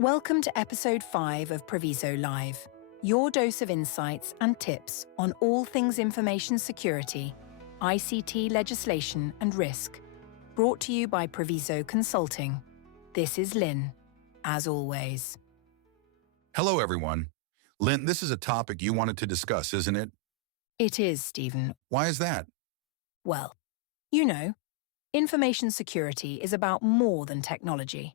Welcome to episode 5 of Priviso Live, your dose of insights and tips on all things information security, ICT legislation and risk, brought to you by Priviso Consulting. This is Lyn, as always. Hello, everyone. Lyn, this is a topic you wanted to discuss, isn't it? It is, Stephen. Why is that? Well, you know, information security is about more than technology.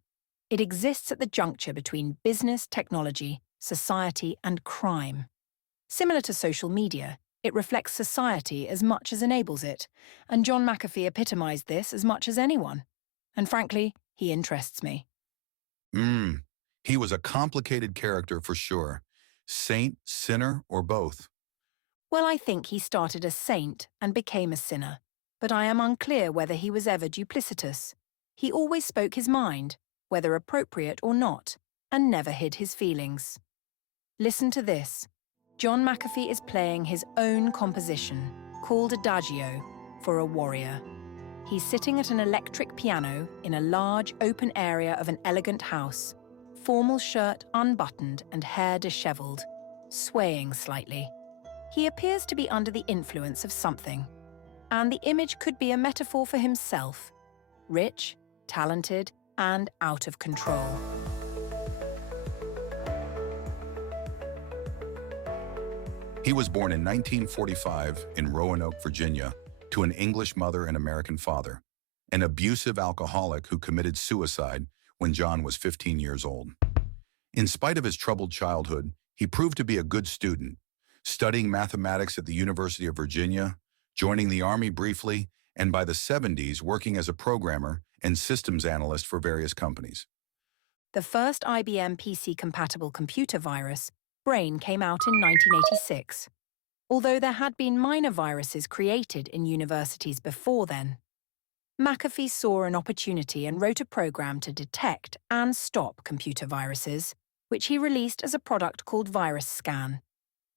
It exists at the juncture between business, technology, society, and crime. Similar to social media, it reflects society as much as enables it, and John McAfee epitomized this as much as anyone. And frankly, he interests me. He was a complicated character for sure. Saint, sinner, or both? Well, I think he started a saint and became a sinner, but I am unclear whether he was ever duplicitous. He always spoke his mind, whether appropriate or not, and never hid his feelings. Listen to this. John McAfee is playing his own composition, called Adagio, for a warrior. He's sitting at an electric piano in a large open area of an elegant house, formal shirt unbuttoned and hair disheveled, swaying slightly. He appears to be under the influence of something, and the image could be a metaphor for himself, rich, talented, and out of control. He was born in 1945 in Roanoke, Virginia, to an English mother and American father, an abusive alcoholic who committed suicide when John was 15 years old. In spite of his troubled childhood, he proved to be a good student, studying mathematics at the University of Virginia, joining the Army briefly, and by the 70s working as a programmer and systems analyst for various companies. The first IBM PC-compatible computer virus, Brain, came out in 1986, although there had been minor viruses created in universities before then. McAfee saw an opportunity and wrote a program to detect and stop computer viruses, which he released as a product called Virus Scan.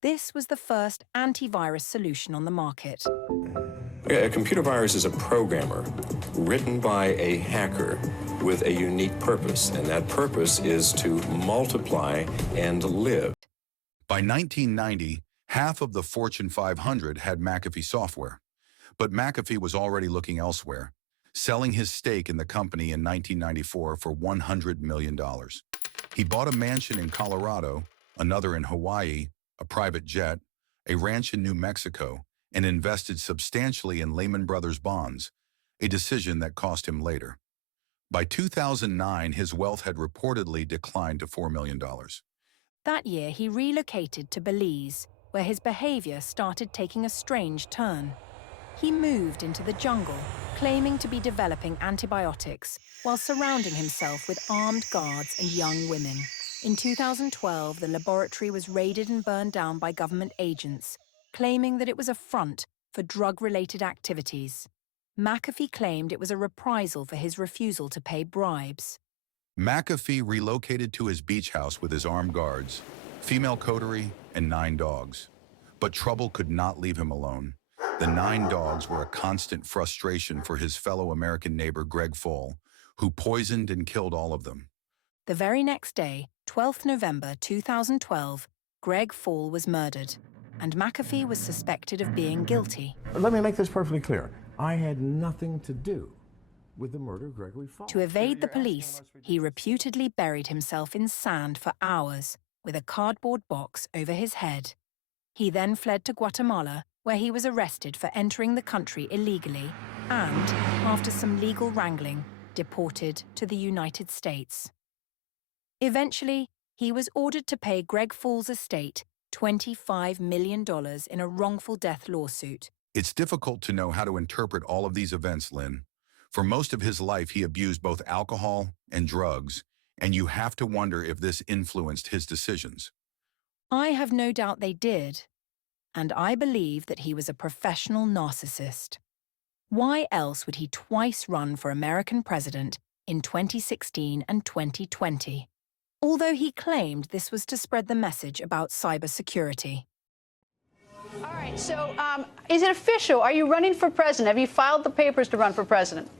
This was the first antivirus solution on the market. A computer virus is a programmer written by a hacker with a unique purpose, and that purpose is to multiply and live. By 1990, half of the Fortune 500 had McAfee software. But McAfee was already looking elsewhere, selling his stake in the company in 1994 for $100 million. He bought a mansion in Colorado, another in Hawaii, a private jet, a ranch in New Mexico, and invested substantially in Lehman Brothers bonds, a decision that cost him later. By 2009, his wealth had reportedly declined to $4 million. That year, he relocated to Belize, where his behavior started taking a strange turn. He moved into the jungle, claiming to be developing antibiotics, while surrounding himself with armed guards and young women. In 2012, the laboratory was raided and burned down by government agents, claiming that it was a front for drug-related activities. McAfee claimed it was a reprisal for his refusal to pay bribes. McAfee relocated to his beach house with his armed guards, female coterie, and 9 dogs. But trouble could not leave him alone. The 9 dogs were a constant frustration for his fellow American neighbor Greg Foll, who poisoned and killed all of them. The very next day, 12th November 2012, Greg Foll was murdered, and McAfee was suspected of being guilty. Let me make this perfectly clear. I had nothing to do with the murder of Gregory Foll. To evade the police, he reputedly buried himself in sand for hours with a cardboard box over his head. He then fled to Guatemala, where he was arrested for entering the country illegally and, after some legal wrangling, deported to the United States. Eventually, he was ordered to pay Greg Foll's estate $25 million in a wrongful death lawsuit. It's difficult to know how to interpret all of these events, Lyn. For most of his life, he abused both alcohol and drugs, and you have to wonder if this influenced his decisions. I have no doubt they did, and I believe that he was a professional narcissist. Why else would he twice run for American president in 2016 and 2020? Although he claimed this was to spread the message about cybersecurity. All right, so is it official? Are you running for president? Have you filed the papers to run for president?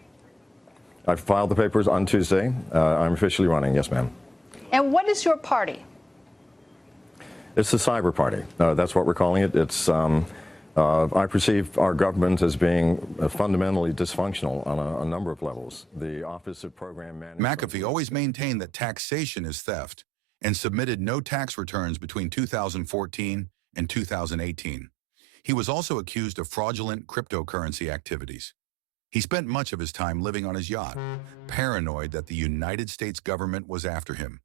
I filed the papers on Tuesday. I'm officially running, yes, ma'am. And what is your party? It's the cyber party. That's what we're calling it. I perceive our government as being fundamentally dysfunctional on a number of levels. The Office of Program Management... McAfee always maintained that taxation is theft and submitted no tax returns between 2014 and 2018. He was also accused of fraudulent cryptocurrency activities. He spent much of his time living on his yacht, paranoid that the United States government was after him.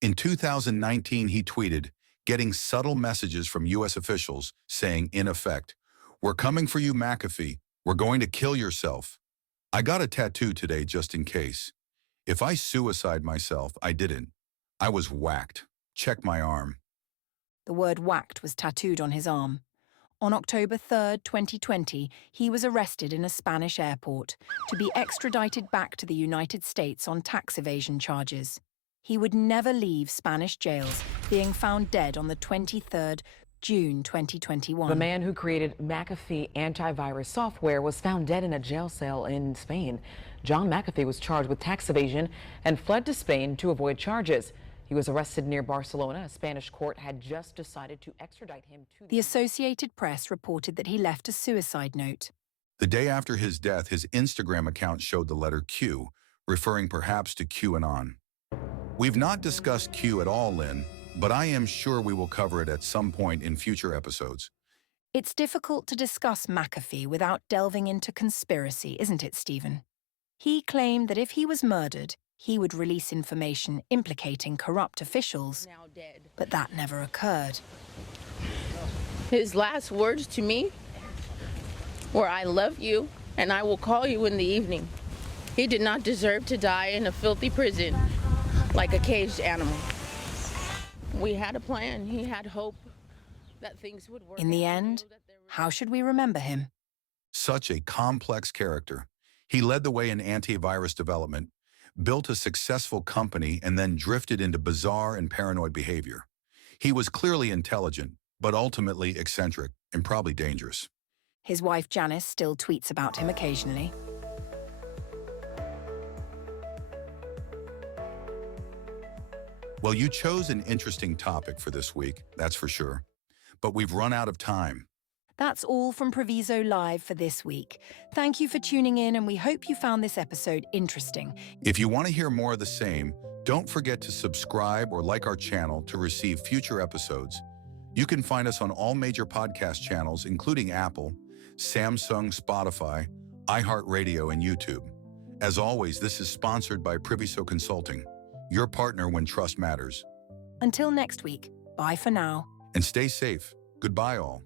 In 2019, he tweeted, getting subtle messages from U.S. officials saying, in effect, "We're coming for you, McAfee. We're going to kill yourself. I got a tattoo today just in case. If I suicide myself, I didn't. I was whacked. Check my arm." The word whacked was tattooed on his arm. On October 3rd, 2020, he was arrested in a Spanish airport to be extradited back to the United States on tax evasion charges. He would never leave Spanish jails, being found dead on the 23rd June 2021. The man who created McAfee antivirus software was found dead in a jail cell in Spain. John McAfee was charged with tax evasion and fled to Spain to avoid charges. He was arrested near Barcelona. A Spanish court had just decided to extradite him to The Associated Press reported that he left a suicide note. The day after his death, his Instagram account showed the letter Q, referring perhaps to QAnon. We've not discussed Q at all, Lyn, but I am sure we will cover it at some point in future episodes. It's difficult to discuss McAfee without delving into conspiracy, isn't it, Stephen? He claimed that if he was murdered, he would release information implicating corrupt officials, but that never occurred. His last words to me were, "I love you, and I will call you in the evening." He did not deserve to die in a filthy prison like a caged animal. We had a plan. He had hope that things would work. In the end, how should we remember him? Such a complex character. He led the way in antivirus development, built a successful company, and then drifted into bizarre and paranoid behavior. He was clearly intelligent, but ultimately eccentric and probably dangerous. His wife Janice still tweets about him occasionally. Well, you chose an interesting topic for this week, that's for sure. But we've run out of time. That's all from Priviso Live for this week. Thank you for tuning in, and we hope you found this episode interesting. If you want to hear more of the same, don't forget to subscribe or like our channel to receive future episodes. You can find us on all major podcast channels, including Apple, Samsung, Spotify, iHeartRadio, and YouTube. As always, this is sponsored by Priviso Consulting, your partner when trust matters. Until next week, bye for now. And stay safe. Goodbye, all.